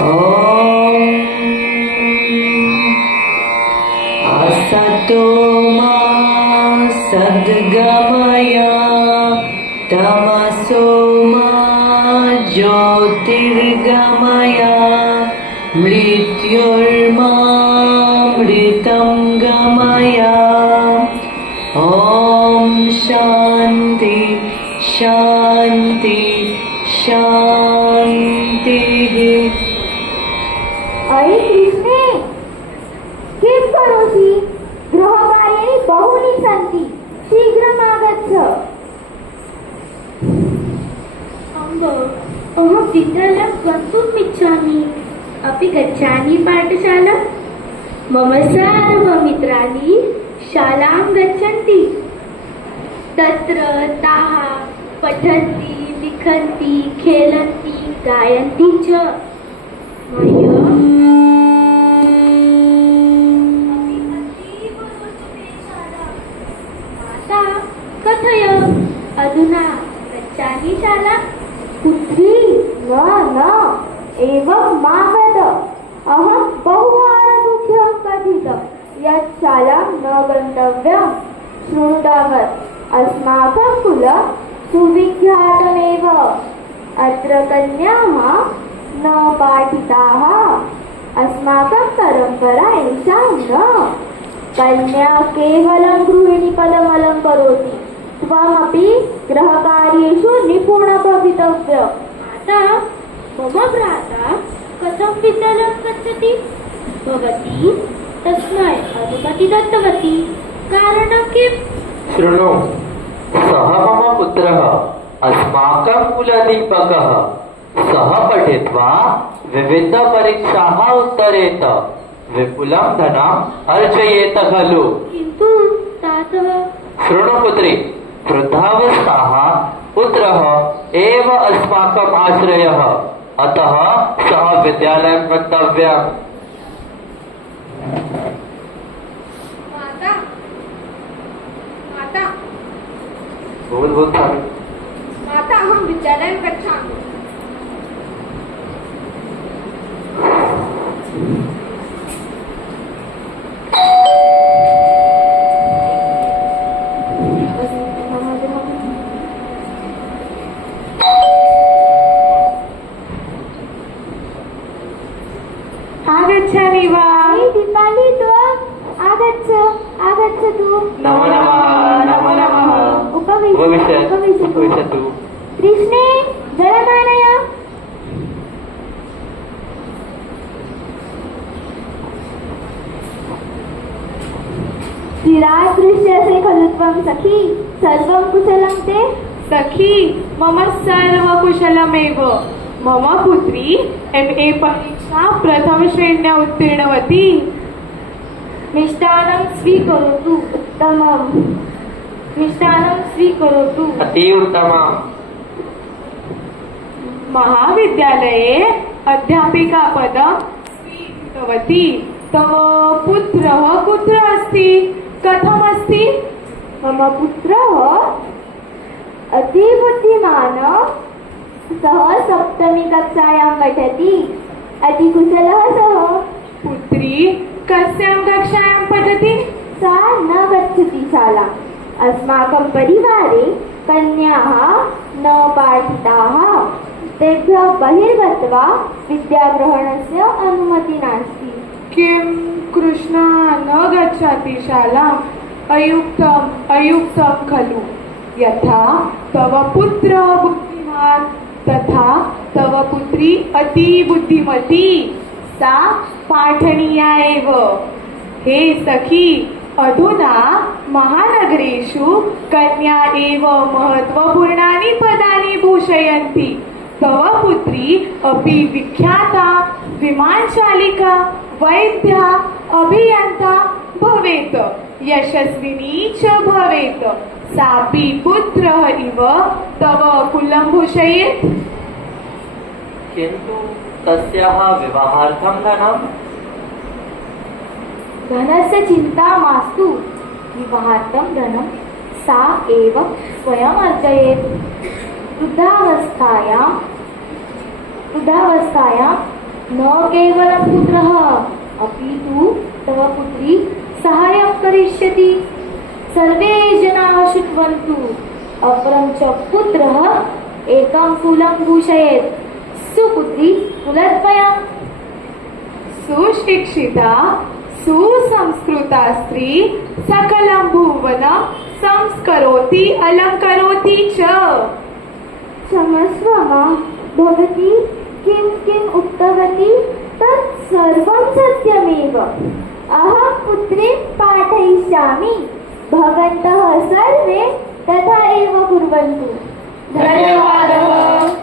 ॐ असतो मा सद्गमय तमसो मा ज्योतिर्गमय मृत्युर्मामृतं गमय। ॐ शान्ति शान्ति शान्तिः। अरे कृष्णे, किं करोषि? गृहकार्याणि बहूनि सन्ति, शीघ्रम् आगच्छ। अम्ब, अहं विद्यालयं गन्तुम् इच्छामि। अपि गच्छामि पाठशालां? मम सर्वमित्राणि शालां गच्छन्ति। तत्र ताः पठन्ति, लिखन्ति, खेलन्ति, गायन्ति च। मह्यम् अपि अतीव रोचते शाला। माता, कथय, अधुना गच्छामि शालाम्? पुत्री, न एवं मा वद। अहं बहुवारं तुभ्यं कथितं यत् शालां न गन्तव्यं। शृणु तावत्, अस्माकं कुलं सुविख्यातमेव। अत्र कन्याः न पाठिताः। अस्माकं परम्परा एषा न। कन्या केवलं गृहिणीपदमलं करोति। त्वमपि गृहकार्येषु निपुणः भवितव्यः। माता, मम भ्राता कथं विद्यालयं गच्छति? भवती तस्मै अनुमति दत्तवती। कारणं किम्? शृणु, सः मम पुत्रः, अस्माकं कुलदीपकः। सः पठित्वा विविधपरीक्षाः उत्तरेत, विपुलं धनम् अर्जयेत खलु। किन्तु तातः। शृणु पुत्री, वृद्धावस्थाः पुत्रः एव अस्माकम् आश्रयः, अतः सः विद्यालयं गन्तव्यम्। माता, माता, बोल थामी। माता, अहं विद्यालयं गच्छामि। आगच्छामि वा? दीपाली, त्वम् आगच्छ तु। नमो नमः। उपविशतु। कृष्णे, जलमानय। चिरात् दृश्यसे खलु त्वं सखी? सर्वं कुशलं ते? सखी, मम सर्वकुशलमेव। मम पुत्री MA परीक्षा प्रथमश्रेण्या उत्तीर्णवती। मिष्टान्नं स्वीकरोतु। उत्तमम्। मिष्टान्नं स्वीकरोतु। अति उत्तमम्। महाविद्यालये अध्यापिकापदं स्वीकृतवती। तव पुत्रः कुत्र अस्ति? कथमस्ति? मम पुत्रः अतिबुद्धिमान्। सः सप्तमी कक्षायां पठति। अतिकुशलः सः। पुत्री कस्यां कक्षायां पठति? सा न गच्छति शालाम्। अस्माकं परिवारे कन्याः न पाठिताः। तेभ्यः बहिर्गत्वा विद्याग्रहणस्य अनुमतिः नास्ति। किं कृष्णा न गच्छति शालाम्? अयुक्तं खलु। यथा तव पुत्रः बुद्धिमान्, तथा तव पुत्री अति बुद्धिमती। सा पाठनीया एव। हे सखी, अधुना महानगरेषु कन्या एव महत्त्वपूर्णानि पदानि भूषयन्ति। तव पुत्री अपि विख्याता विमानचालिका, वैद्या, अभियन्ता भवेत्, यशस्विनी च भवेत्। सापि पुत्रः इव तव कुलं भूषयेत्। किन्तु तस्याः विवाहार्थं धनम्? धनस्य चिन्ता मास्तु। विवाहार्थं धनं सा एव स्वयम् अर्जयेत्। वृद्धावस्थायां न केवलं पुत्रः अपि तु तव पुत्री सहायं करिष्यति। सर्वे जनाः शृण्वन्तु। अपरं च पुत्रः एकं फुलं भूषयेत्, सुपुत्री फुलद्वयम्। सुशिक्षिता सुसंस्कृता स्त्री सकलं भुवनं संस्करोति अलङ्करोति च। क्षमस्व मां, भवती किम् उक्तवती तत् सर्वं सत्यमेव। अहं पुत्रीं पाठयिष्यामि। भवन्तः सर्वे तथा एव कुर्वन्तु। धन्यवादः।